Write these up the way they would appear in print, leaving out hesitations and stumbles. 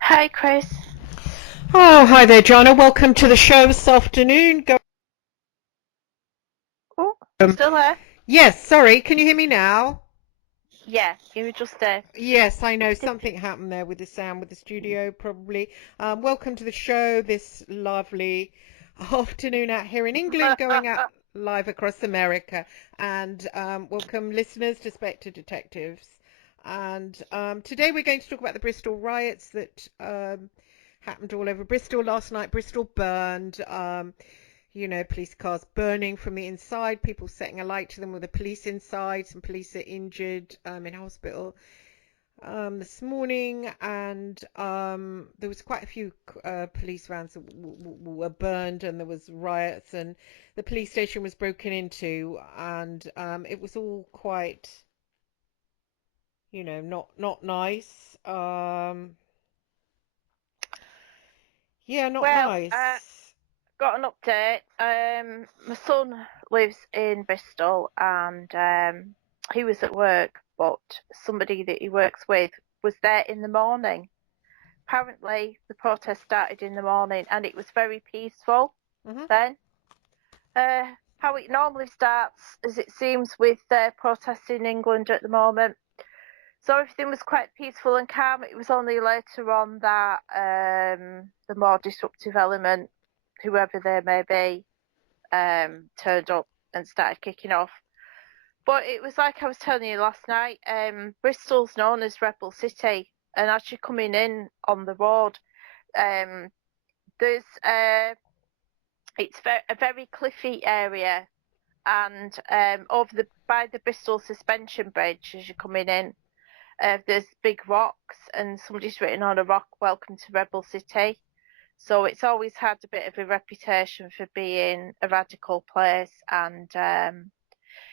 Hi, Chris. Oh, hi there, Joanna. Welcome to the show this afternoon. Oh, you Um, still there? yes, sorry, can you hear me now? Yeah, you were just Yes, I know dipping. something happened there with the sound with the studio, probably. Welcome to the show this lovely afternoon out here in England, going out live across America. And welcome listeners to Spectre Detectives. And today we're going to talk about the Bristol riots that happened all over Bristol last night. Bristol burned. Police cars burning from the inside, people setting alight to them with the police inside. Some police are injured in hospital this morning, and there was quite a few police vans that were burned, and there was riots, and the police station was broken into, and it was all quite, not nice. Yeah, not Well, nice. got an update. My son lives in Bristol, and he was at work, but somebody that he works with was there in the morning. Apparently, the protest started in the morning, and it was very peaceful Hmm. then. How it normally starts, as it seems, with protests in England at the moment. So everything was quite peaceful and calm. It was only later on that the more disruptive element, whoever they may be, turned up and started kicking off. But it was like I was telling you last night. Bristol's known as Rebel City, and as you're coming in on the road, um, there's a very cliffy area, and over the by the Bristol Suspension Bridge as you're coming in, there's big rocks, and somebody's written on a rock, "Welcome to Rebel City." So it's always had a bit of a reputation for being a radical place. And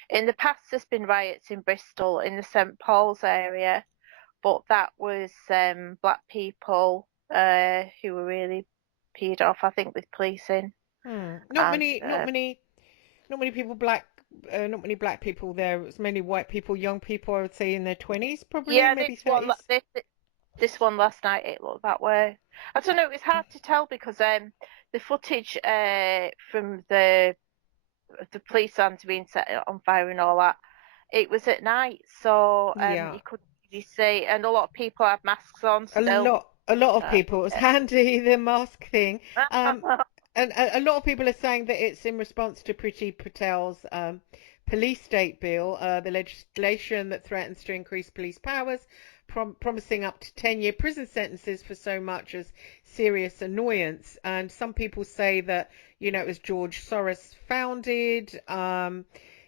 in the past, there's been riots in Bristol in the St Paul's area, but that was black people who were really peed off, I think, with policing. Hmm. Not And many, not many not many people not many black people there. It was mainly white people, young people. I would say in their 20s, probably yeah, maybe 30s. this one last night, it looked that way. I don't know. It was hard to tell because the footage from the police vans being set on fire and all that, it was at night, so Yeah, you couldn't really see, and a lot of people had masks on a still. lot, a lot of Uh, people. It was handy the mask thing. Um, yeah. and a lot of people are saying that it's in response to Priti Patel's police state bill, the legislation that threatens to increase police powers, promising up to 10-year prison sentences for so much as serious annoyance. And some people say that, it was George Soros founded.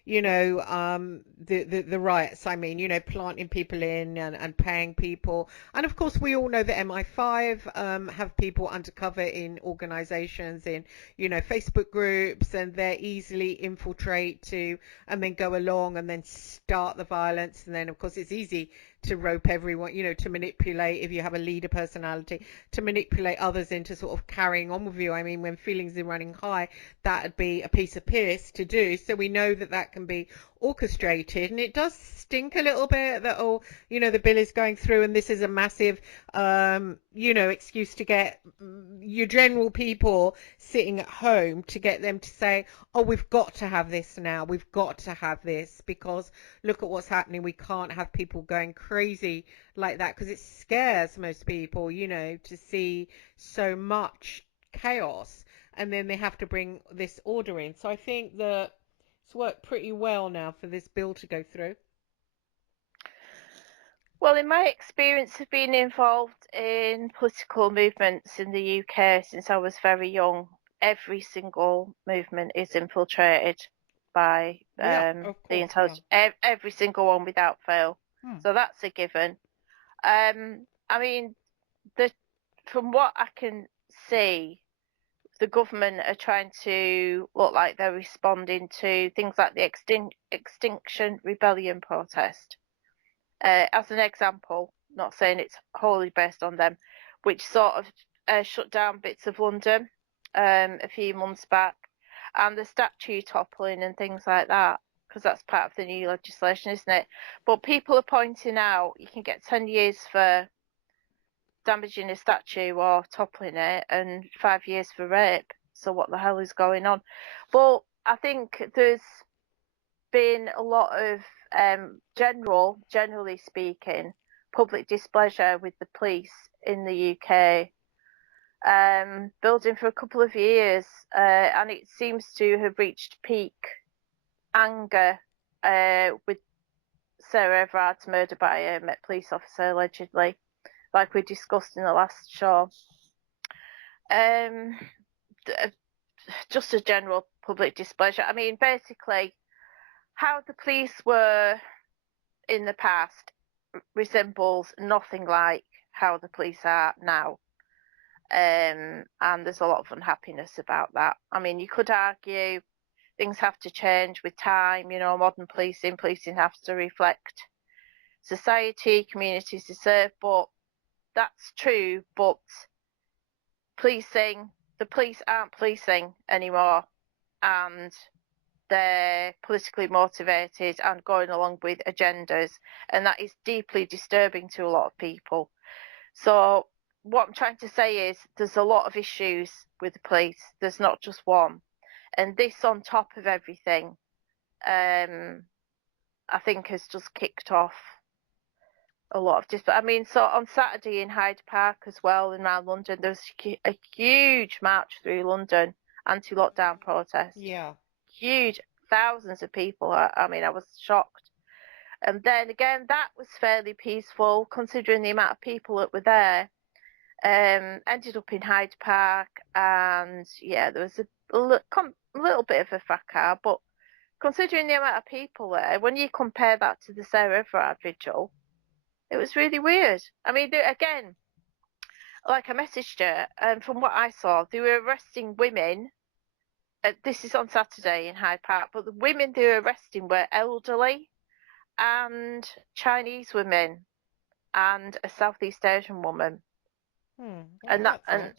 The riots, I mean, planting people in and paying people. And of course, we all know that MI5 have people undercover in organizations, in, Facebook groups, and they're easily infiltrate to, and then go along and then start the violence. And then, of course, it's easy to rope everyone, to manipulate, if you have a leader personality, to manipulate others into sort of carrying on with you. I mean, when feelings are running high, that'd be a piece of piss to do. So we know that that can be orchestrated, and it does stink a little bit that, oh, the bill is going through, and this is a massive excuse to get your general people sitting at home, to get them to say, oh, we've got to have this now, we've got to have this, because look at what's happening. We can't have people going crazy like that, because it scares most people, to see so much chaos, and then they have to bring this order in. So I think that it's worked pretty well now for this bill to go through. Well, in my experience of being involved in political movements in the UK since I was very young, every single movement is infiltrated by Yeah, of the course, yeah. intelligence, every single one without fail. Hmm. So that's a given. I mean, the from what I can see, the government are trying to look like they're responding to things like the Extinction Rebellion protest. As an example, not saying it's wholly based on them, which sort of shut down bits of London a few months back, and the statue toppling and things like that, because that's part of the new legislation, isn't it? But people are pointing out you can get 10 years for damaging a statue or toppling it, and 5 years for rape. So what the hell is going on? But I think there's been a lot of generally speaking, public displeasure with the police in the UK, building for a couple of years, and it seems to have reached peak anger with Sarah Everard's murder by a Met police officer, allegedly, like we discussed in the last show. Just a general public displeasure. I mean, basically, how the police were in the past resembles nothing like how the police are now. And there's a lot of unhappiness about that. I mean, you could argue things have to change with time, you know, modern policing has to reflect society, communities to serve, but that's true, but the police aren't policing anymore, and they're politically motivated and going along with agendas, and that is deeply disturbing to a lot of people. So what I'm trying to say is there's a lot of issues with the police. There's not just one. And this on top of everything, I think has just kicked off a lot of I mean, so on Saturday in Hyde Park as well, and around London, there was a huge march through London, anti-lockdown protest. Yeah. Huge, thousands of people. I mean, I was shocked. And then again, that was fairly peaceful considering the amount of people that were there. Ended up in Hyde Park, and yeah, there was a little bit of a fracas, but considering the amount of people there, when you compare that to the Sarah Everard vigil, it was really weird. I mean, again, like I messaged her, and from what I saw, they were arresting women. This is on Saturday in Hyde Park, but the women they were arresting were elderly and Chinese women and a Southeast Asian woman. And that, and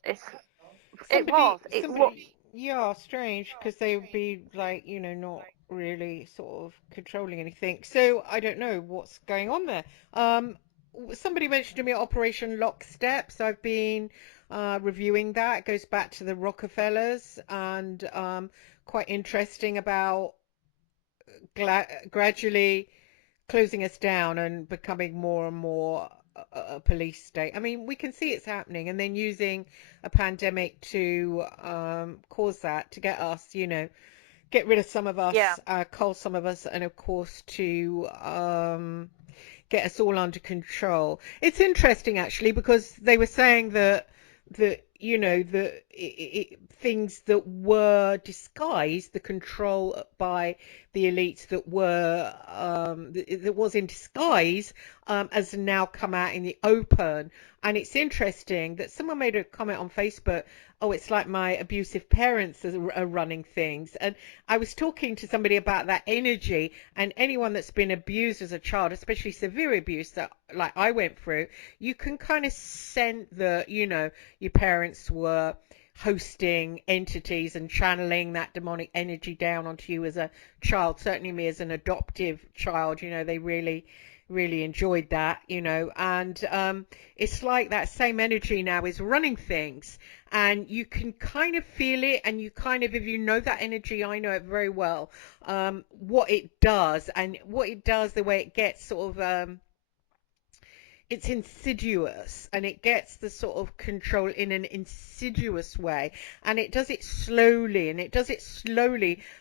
somebody, yeah, strange, because they would be like, you know, not really sort of controlling anything. So I don't know what's going on there. Somebody mentioned to me Operation Lockstep, so I've been reviewing that. It goes back to the Rockefellers, and quite interesting about gradually closing us down and becoming more and more a police state. I mean, we can see it's happening, and then using a pandemic to cause that, to get us, you know, get rid of some of us, cull some of us, and of course to get us all under control. It's interesting actually, because they were saying that you know, things that were disguised, the control by the elites that were that was in disguise, has now come out in the open. And it's interesting that someone made a comment on Facebook, oh, it's like my abusive parents are running things. And I was talking to somebody about that energy, and anyone that's been abused as a child, especially severe abuse that like I went through, you can kind of sense that, you know, your parents were hosting entities and channeling that demonic energy down onto you as a child. Certainly me as an adoptive child, you know, they really enjoyed that, you know. And it's like that same energy now is running things, and you can kind of feel it, and you kind of, if you know that energy, I know it very well, what it does, and what it does, the way it gets sort of it's insidious, and it gets the sort of control in an insidious way, and it does it slowly,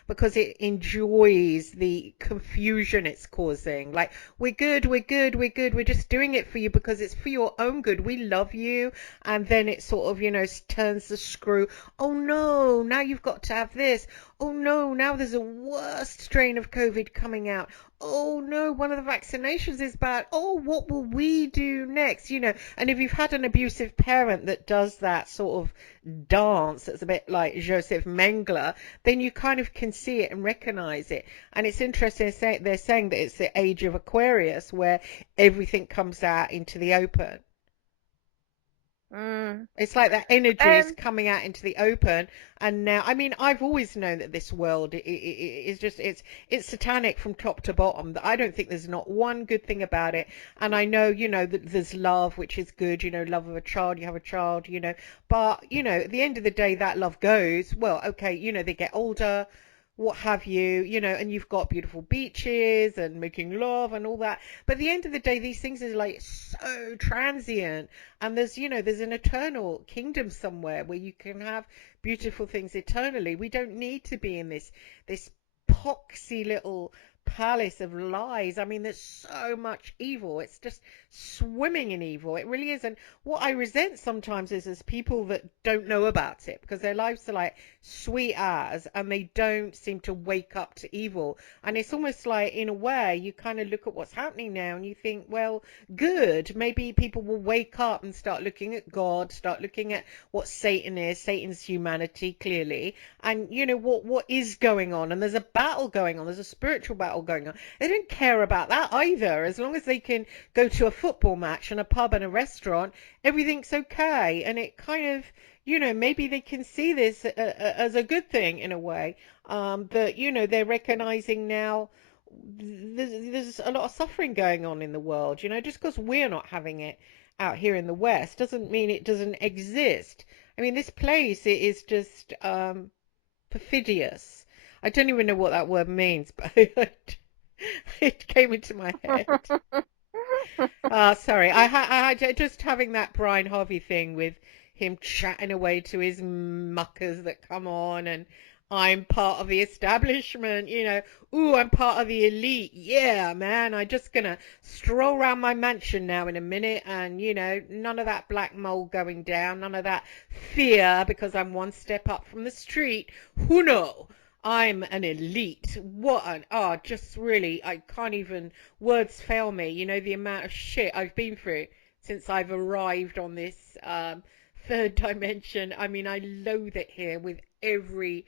because it enjoys the confusion it's causing. Like, we're good, we're just doing it for you because it's for your own good, we love you. And then it sort of, you know, turns the screw. Oh no, now you've got to have this. Oh no, now there's a worst strain of COVID coming out. Oh no, one of the vaccinations is bad. Oh, what will we do next? You know, and if you've had an abusive parent that does that sort of dance, that's a bit like Joseph Mengele, then you kind of can see it and recognize it. And it's interesting, they're saying that it's the age of Aquarius, where everything comes out into the open. And It's like that energy is Um, coming out into the open, and now, I mean, I've always known that this world is just it's satanic from top to bottom. I don't think there's not one good thing about it, and I know, that there's love, which is good, love of a child, you have a child, but at the end of the day, that love goes. Well, okay, they get older, what have you, and you've got beautiful beaches and making love and all that. But at the end of the day, these things are like so transient, and there's an eternal kingdom somewhere where you can have beautiful things eternally. We don't need to be in this poxy little palace of lies. I mean, there's so much evil. It's just swimming in evil. It really is. And what I resent sometimes is people that don't know about it, because their lives are like sweet as, and they don't seem to wake up to evil. And it's almost like, in a way, you kind of look at what's happening now and you think, well, good. Maybe people will wake up and start looking at God, start looking at what Satan is, Satan's humanity, clearly, and what is going on. And there's a battle going on. There's a spiritual battle going on. They don't care about that either. As long as they can go to a football match and a pub and a restaurant, everything's okay. And it kind of, maybe they can see this as a good thing in a way. That they're recognizing now there's a lot of suffering going on in the world. Just because we're not having it out here in the West doesn't mean it doesn't exist. I mean, this place, it is just perfidious. I don't even know what that word means, but it came into my head. Sorry. I just having that Brian Harvey thing with him chatting away to his muckers that come on, and I'm part of the establishment. Ooh, I'm part of the elite. Yeah, man. I'm just gonna stroll around my mansion now in a minute, and none of that black mold going down, none of that fear because I'm one step up from the street. Who know? I'm an elite. What an just really, I can't even, words fail me. The amount of shit I've been through since I've arrived on this third dimension. I mean, I loathe it here with every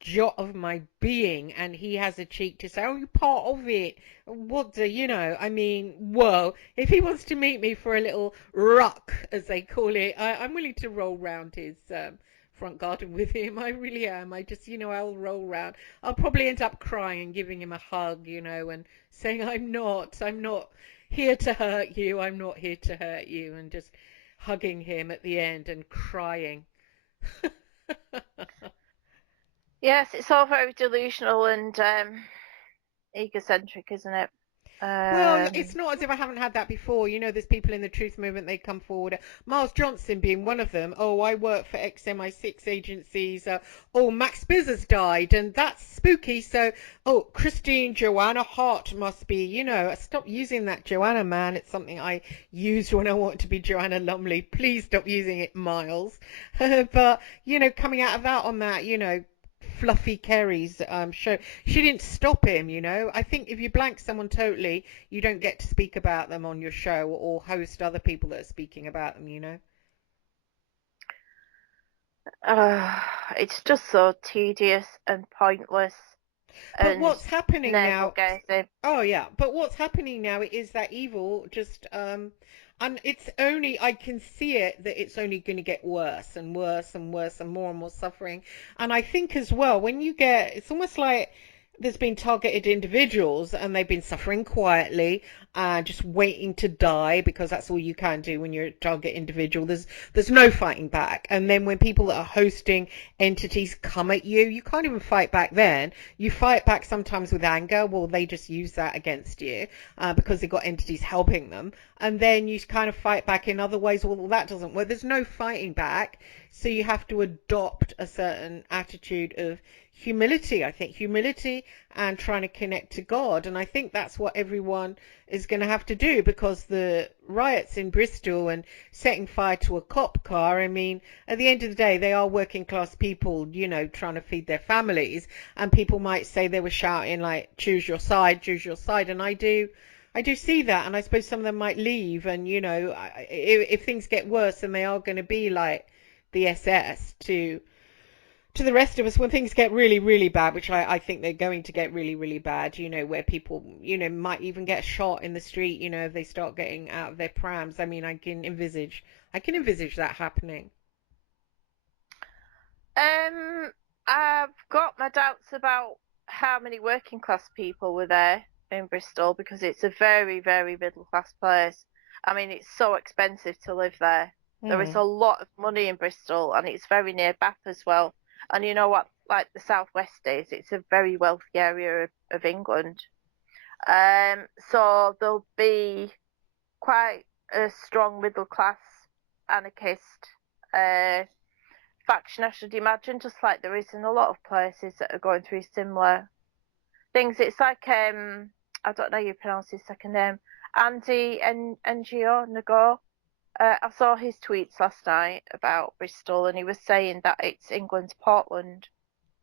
jot of my being, and he has a cheek to say, "Oh, you're part of it." What do you know? I mean, whoa! If he wants to meet me for a little ruck, as they call it, I'm willing to roll round his front garden with him. I really am. I just, I'll roll round. I'll probably end up crying and giving him a hug, and saying, I'm not here to hurt you. I'm not here to hurt you, and just hugging him at the end and crying. yes, it's all very delusional and egocentric, isn't it? Well, it's Um, not as if I haven't had that before. There's people in the truth movement, they come forward. Miles Johnson being one of them. Oh, I work for XMI6 agencies. Oh, Max Biz has died, and that's spooky. So, oh, Joanna Hart must be, stop using that Joanna, man. It's something I used when I wanted to be Joanna Lumley. Please stop using it, Miles. But, coming out of that on that, Fluffy Kerry's show. She didn't stop him. I think if you blank someone totally, you don't get to speak about them on your show or host other people that are speaking about them. uh, it's just so tedious and pointless But and what's happening navel now? gazing. Oh yeah, but what's happening now is that evil just and it's only, I can see it, that it's only going to get worse and worse and worse and more suffering. And I think as well, when you get, it's almost like there's been targeted individuals and they've been suffering quietly and just waiting to die, because that's all you can do when you're a target individual. There's no fighting back. And then when people that are hosting entities come at you, you can't even fight back then. You fight back sometimes with anger. Well, they just use that against you because they've got entities helping them. And then you kind of fight back in other ways. Well, that doesn't work. There's no fighting back. So you have to adopt a certain attitude of humility. I think humility and trying to connect to God. And I think that's what everyone is going to have to do, because the riots in Bristol and setting fire to a cop car, I mean, at the end of the day, they are working class people, trying to feed their families. And people might say they were shouting like, choose your side, choose your side. And I do see that. And I suppose some of them might leave. And, if things get worse, then they are going to be like the SS to to the rest of us when things get really, really bad, which I think they're going to get really, really bad, where people, might even get shot in the street, if they start getting out of their prams. I mean, I can envisage that happening. Um, I've got my doubts about how many working class people were there in Bristol because it's a very, very middle class place. I mean, it's so expensive to live there. There is Hmm. a lot of money in Bristol, and it's very near Bath as well. And you know what, like the southwest is, it's a very wealthy area of England. So there'll be quite a strong middle class anarchist uh, faction, I should imagine, just like there is in a lot of places that are going through similar things. It's like I don't know how you pronounce his second name, Andy Ngo Ngo. I saw his tweets last night about Bristol, and he was saying that it's England's Portland.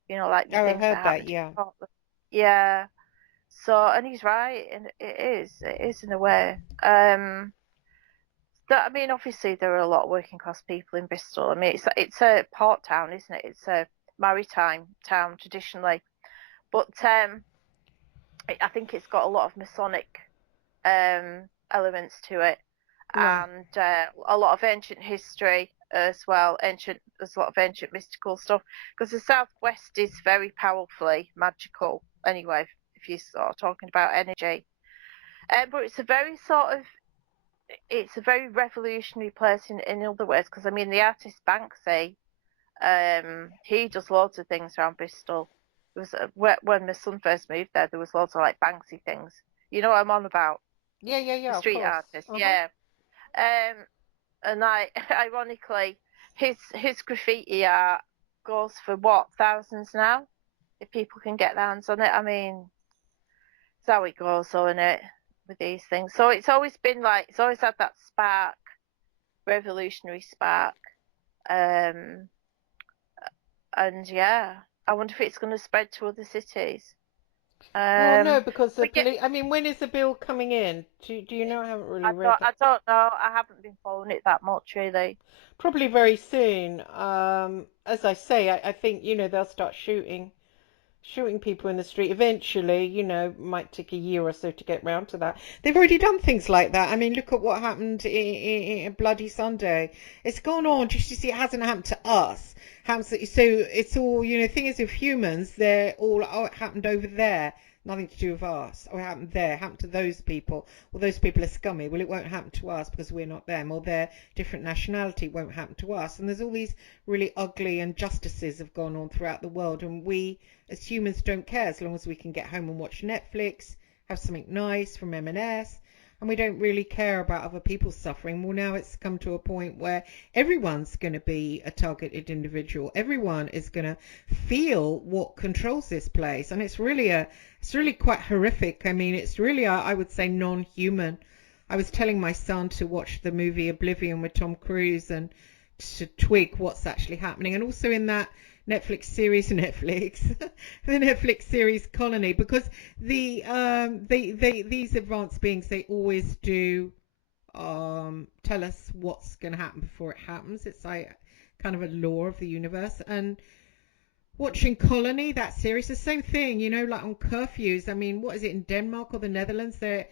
Like the Oh, I've things that heard that. happened in Yeah. Portland. Yeah. So, and he's right, and it is in a way. I mean, obviously there are a lot of working class people in Bristol. I mean, it's a port town, isn't it? It's a maritime town traditionally, but I think it's got a lot of Masonic elements to it, Right. and a lot of ancient history as well. There's a lot of ancient mystical stuff because the southwest is very powerfully magical. Anyway, if you start talking about energy, but it's a very revolutionary place in other ways because I mean the artist Banksy, he does loads of things around Bristol. There was when my son first moved there, there was loads of like Banksy things. You know what I'm on about? Yeah, yeah, The yeah, of street course. artist, Uh-huh. yeah. And I ironically, his graffiti art goes for what thousands now, if people can get their hands on it. I mean, it's how it goes, though, isn't it? With these things, so it's always been like it's always had that spark, revolutionary spark. Um, and yeah, I wonder if it's going to spread to other cities. Well, no, because the But yeah, police. I mean, when is the bill coming in? Do you know? I haven't really I read don't, that. I don't know. I haven't been following it that much really. Probably very soon. As I say, I think they'll start shooting people in the street eventually. Might take a year or so to get round to that. They've already done things like that. I mean, look at what happened in Bloody Sunday. It's gone on. Just you see, it hasn't happened to us. So it's all thing is with humans, they're all, oh, it happened over there. Nothing to do with us. Oh, it happened there. It happened to those people. Well, those people are scummy. Well, it won't happen to us because we're not them. Or their different nationality won't happen to us. And there's all these really ugly injustices have gone on throughout the world, and we as humans don't care as long as we can get home and watch Netflix, have something nice from M&S, and we don't really care about other people's suffering. Well, now it's come to a point where everyone's going to be a targeted individual. Everyone is going to feel what controls this place, and it's really quite horrific. I mean, it's really, I would say, non-human. I was telling my son to watch the movie Oblivion with Tom Cruise and to twig what's actually happening, and also in that Netflix series, the Netflix series Colony, because these advanced beings, they always do tell us what's going to happen before it happens. It's like kind of a law of the universe. And watching Colony, that series, the same thing, like on curfews. I mean, what is it in Denmark or the Netherlands? They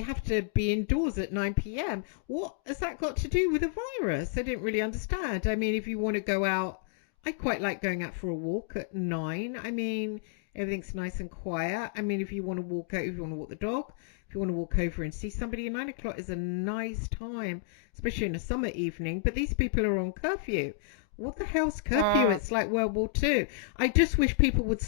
have to be indoors at 9 p.m. What has that got to do with a virus? I didn't really understand. I mean, if you want to go out, I quite like going out for a walk at 9. I mean, everything's nice and quiet. I mean, if you want to walk out, if you want to walk the dog, if you want to walk over and see somebody, 9 o'clock is a nice time, especially in a summer evening. But these people are on curfew. What the hell's curfew? Mm. It's like World War II. I just wish people would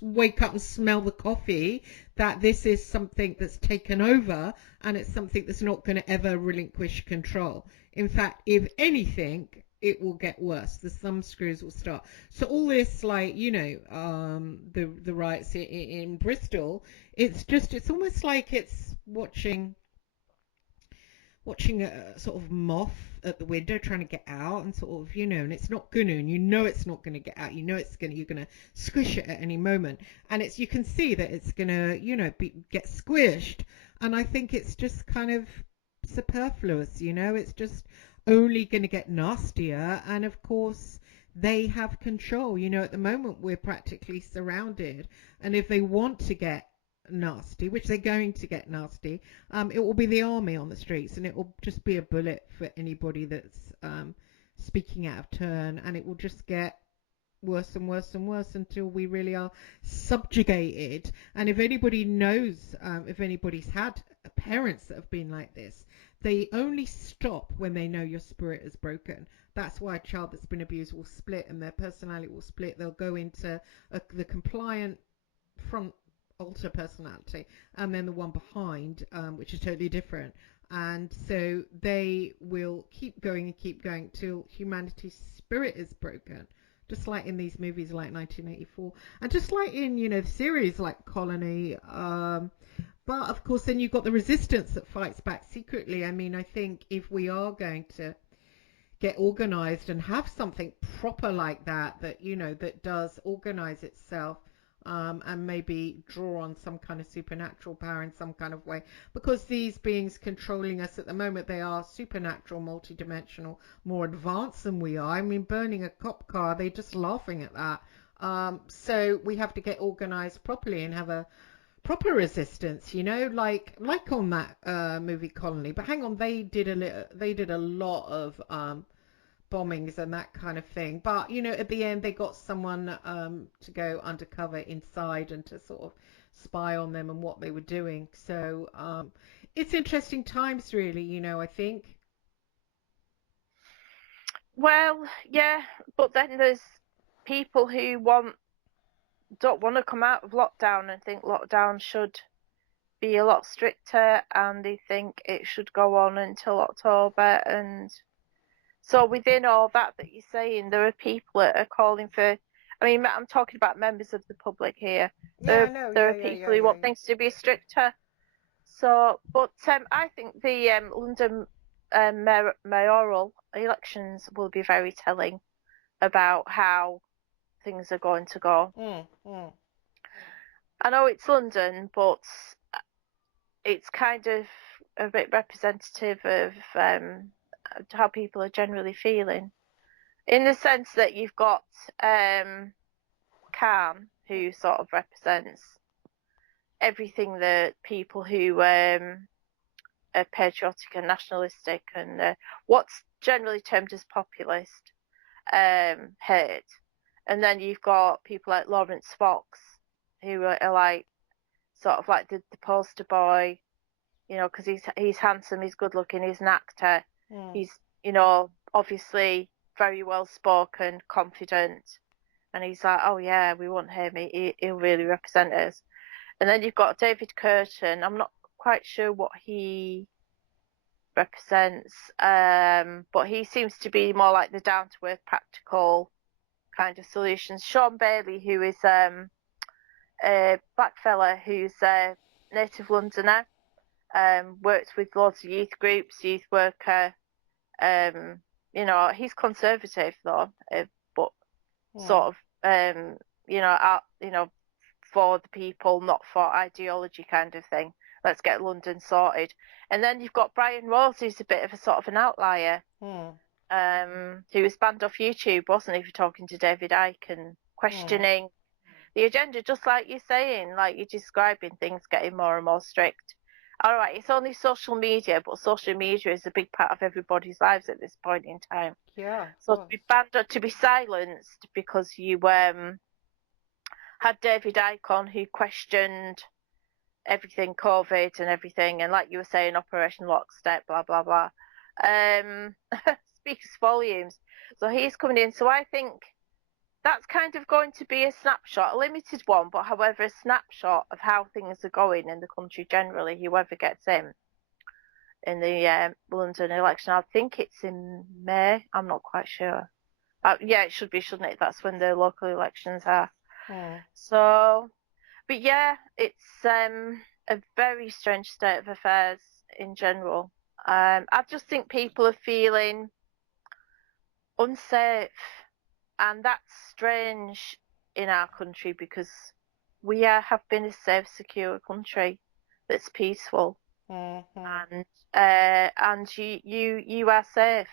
wake up and smell the coffee, that this is something that's taken over and it's something that's not going to ever relinquish control. In fact, if anything, it will get worse. The thumb screws will start. So all this, like the riots in Bristol, it's almost like it's watching a sort of moth at the window trying to get out, and sort of and it's not gonna, and it's not gonna get out, you're gonna squish it at any moment, and you can see that it's gonna get squished. And I think it's just kind of superfluous. It's just only gonna get nastier. And of course they have control. At the moment we're practically surrounded, and if they want to get nasty, which they're going to get nasty, it will be the army on the streets, and it will just be a bullet for anybody that's speaking out of turn, and it will just get worse and worse and worse until we really are subjugated. And if anybody knows, if anybody's had parents that have been like this, they only stop when they know your spirit is broken. That's why a child that's been abused will split and their personality will split. They'll go into the compliant front alter personality, and then the one behind, which is totally different. And so they will keep going and keep going till humanity's spirit is broken, just like in these movies like 1984, and just like in the series like Colony. But of course, then you've got the resistance that fights back secretly. I mean, I think if we are going to get organized and have something proper like that, that does organize itself, and maybe draw on some kind of supernatural power in some kind of way, because these beings controlling us at the moment, they are supernatural, multidimensional, more advanced than we are. I mean, burning a cop car, they're just laughing at that. So we have to get organized properly and have a proper resistance, like on that movie Colony. But hang on, they did a lot of bombings and that kind of thing. But at the end, they got someone to go undercover inside and to sort of spy on them and what they were doing. So it's interesting times, really. I think. Well, yeah, but then there's people who don't want to come out of lockdown and think lockdown should be a lot stricter, and they think it should go on until October. And so within all that you're saying, there are people that are calling for. I mean, I'm talking about members of the public here. Yeah, I know. There Yeah, are yeah, people yeah, who yeah, want yeah. things to be stricter. So, but I think the London mayoral elections will be very telling about how things are going to go. Mm, mm. I know it's London, but it's kind of a bit representative of how people are generally feeling, in the sense that you've got Khan, who sort of represents everything that people who are patriotic and nationalistic and what's generally termed as populist hate. And then you've got people like Lawrence Fox, who are like sort of like the poster boy, because he's handsome, he's good looking, he's an actor, Mm. he's obviously very well spoken, confident, and he's like, oh yeah, we want him, he'll really represent us. And then you've got David Curtin. I'm not quite sure what he represents, but he seems to be more like the down to earth, practical kind of solutions. Sean Bailey, who is a black fella who's a native Londoner, worked with lots of youth groups, youth worker. He's conservative though, but sort of, out, for the people, not for ideology kind of thing. Let's get London sorted. And then you've got Brian Rose, who's a bit of a sort of an outlier, Mm. who was banned off YouTube, wasn't he, for talking to David Icke and Mm. questioning the agenda, just like you're saying, like you're describing things getting more and more strict. All right, it's only social media, but social media is a big part of everybody's lives at this point in time. Yeah, of So to course. be banned or to be silenced because you had David Icke on, who questioned everything COVID and everything, and like you were saying, Operation Lockstep, blah blah blah, speaks volumes. So he's coming in. So I think that's kind of going to be a snapshot, a limited one, but however, a snapshot of how things are going in the country generally, whoever gets in the London election. I think it's in May. I'm not quite sure. Yeah, it should be, shouldn't it? That's when the local elections are. Mm. So, but yeah, it's a very strange state of affairs in general. I just think people are feeling unsafe, and that's strange in our country because we have been a safe, secure country that's peaceful, Mm-hmm. and you are safe.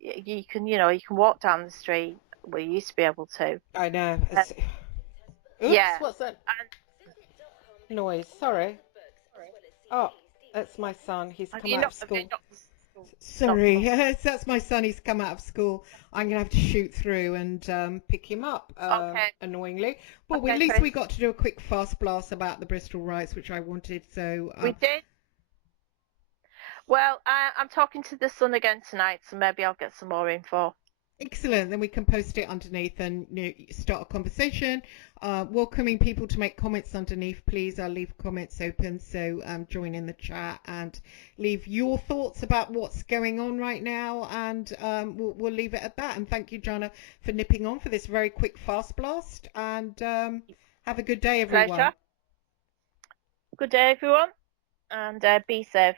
You can walk down the street we used to be able to. I know. Uh, Oops, yeah, what's that and noise? Sorry. Oh, that's my son. He's have come you out of not? Have they school. not Sorry, come? yes, that's my son. He's come out of school. I'm gonna have to shoot through and pick him up, Okay, annoyingly. But at okay, least we Chris. got to do a quick fast blast about the Bristol riots, which I wanted. So, We did. Well, I'm talking to the son again tonight, so maybe I'll get some more info. excellent. Then we can post it underneath and start a conversation. Welcoming people to make comments underneath, please. I'll leave comments open, so join in the chat and leave your thoughts about what's going on right now, and we'll leave it at that. And thank you, Joanna, for nipping on for this very quick fast blast. And have a good day, everyone. Pleasure. Good day, everyone, and be safe.